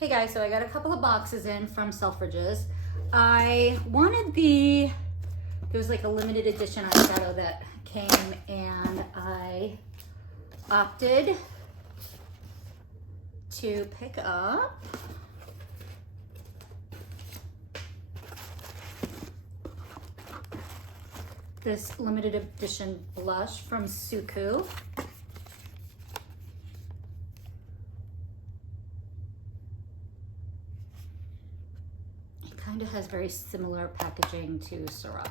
Hey guys, so I got a couple of boxes in from Selfridges. I wanted there was like a limited edition eyeshadow that came, and I opted to pick up this limited edition blush from Suqqu. Kind of has very similar packaging to Suqqu.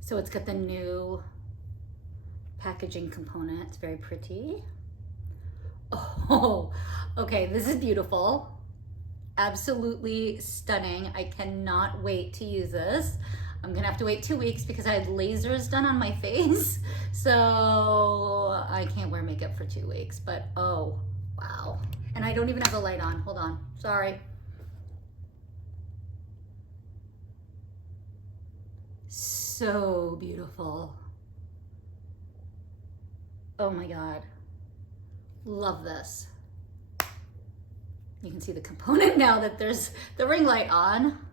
So it's got the new packaging component. It's very pretty. Oh, okay, this is beautiful. Absolutely stunning. I cannot wait to use this. I'm gonna have to wait 2 weeks because I had lasers done on my face. So I can't wear makeup for 2 weeks, but oh, wow. And I don't even have the light on, hold on, sorry. So beautiful. Oh my God, love this. You can see the component now that there's the ring light on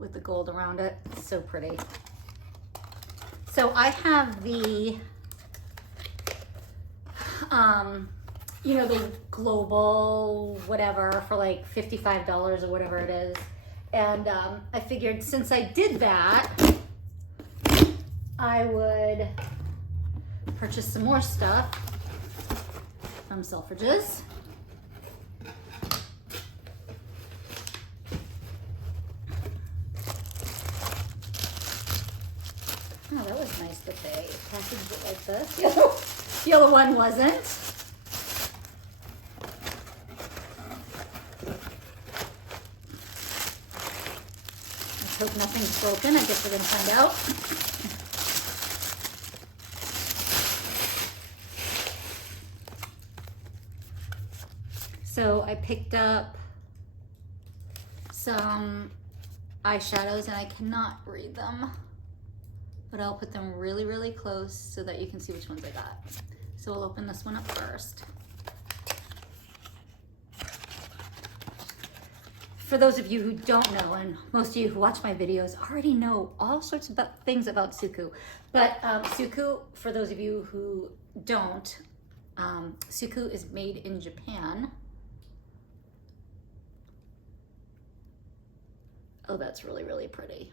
with the gold around it. It's so pretty. So I have the, you know, the global whatever for like $55 or whatever it is. And I figured since I did that, I would purchase some more stuff from Selfridges. Oh, that was nice that they packaged it like this. The other one wasn't. Let's hope nothing's broken. I guess we're gonna find out. So I picked up some eyeshadows and I cannot read them, but I'll put them really, really close so that you can see which ones I got. So we'll open this one up first. For those of you who don't know, and most of you who watch my videos already know all sorts of things about Suqqu, but Suqqu, for those of you who don't, Suqqu is made in Japan. Oh, that's really, really pretty.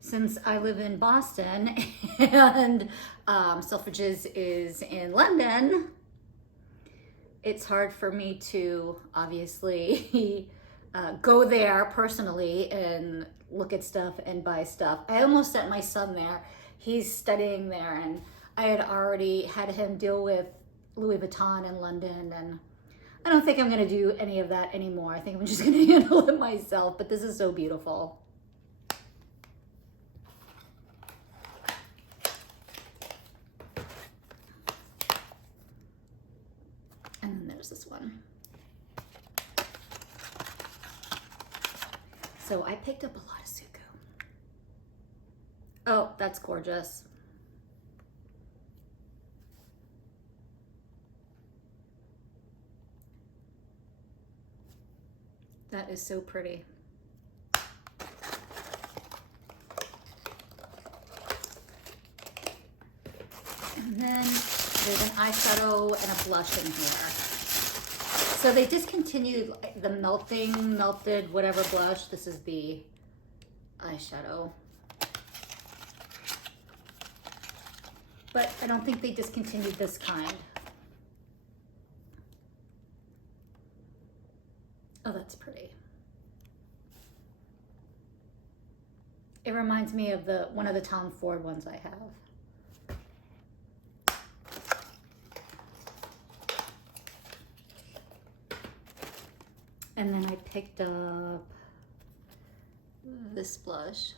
Since I live in Boston and Selfridges is in London, it's hard for me to obviously go there personally and look at stuff and buy stuff. I almost sent my son there. He's studying there, and I had already had him deal with Louis Vuitton in London, and I don't think I'm gonna do any of that anymore. I think I'm just gonna handle it myself, but this is so beautiful. And then there's this one. So I picked up a lot of Suqqu. Oh, that's gorgeous. That is so pretty. And then there's an eyeshadow and a blush in here. So they discontinued the melted whatever blush. This is the eyeshadow. But I don't think they discontinued this kind. Oh, that's pretty. It reminds me of one of the Tom Ford ones I have. And then I picked up this blush.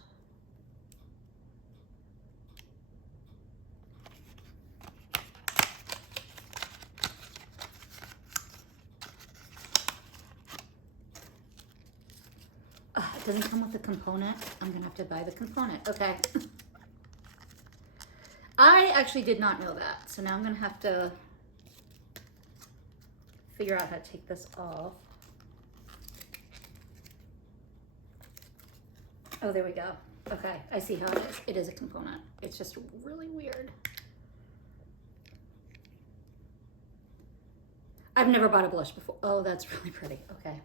Doesn't come with a component. I'm gonna have to buy the component. Okay. I actually did not know that. So now I'm gonna have to figure out how to take this off. Oh, there we go. Okay, I see how it is. It is a component. It's just really weird. I've never bought a blush before. Oh, that's really pretty. Okay.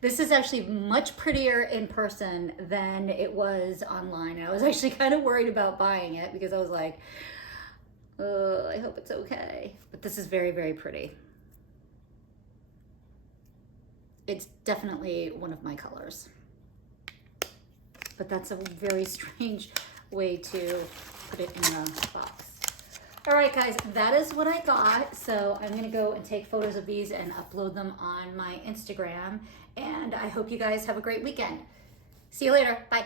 This is actually much prettier in person than it was online. I was actually kind of worried about buying it because I was like, I hope it's okay. But this is very, very pretty. It's definitely one of my colors. But that's a very strange way to put it in the box. All right, guys, that is what I got. So I'm gonna go and take photos of these and upload them on my Instagram. And I hope you guys have a great weekend. See you later. Bye.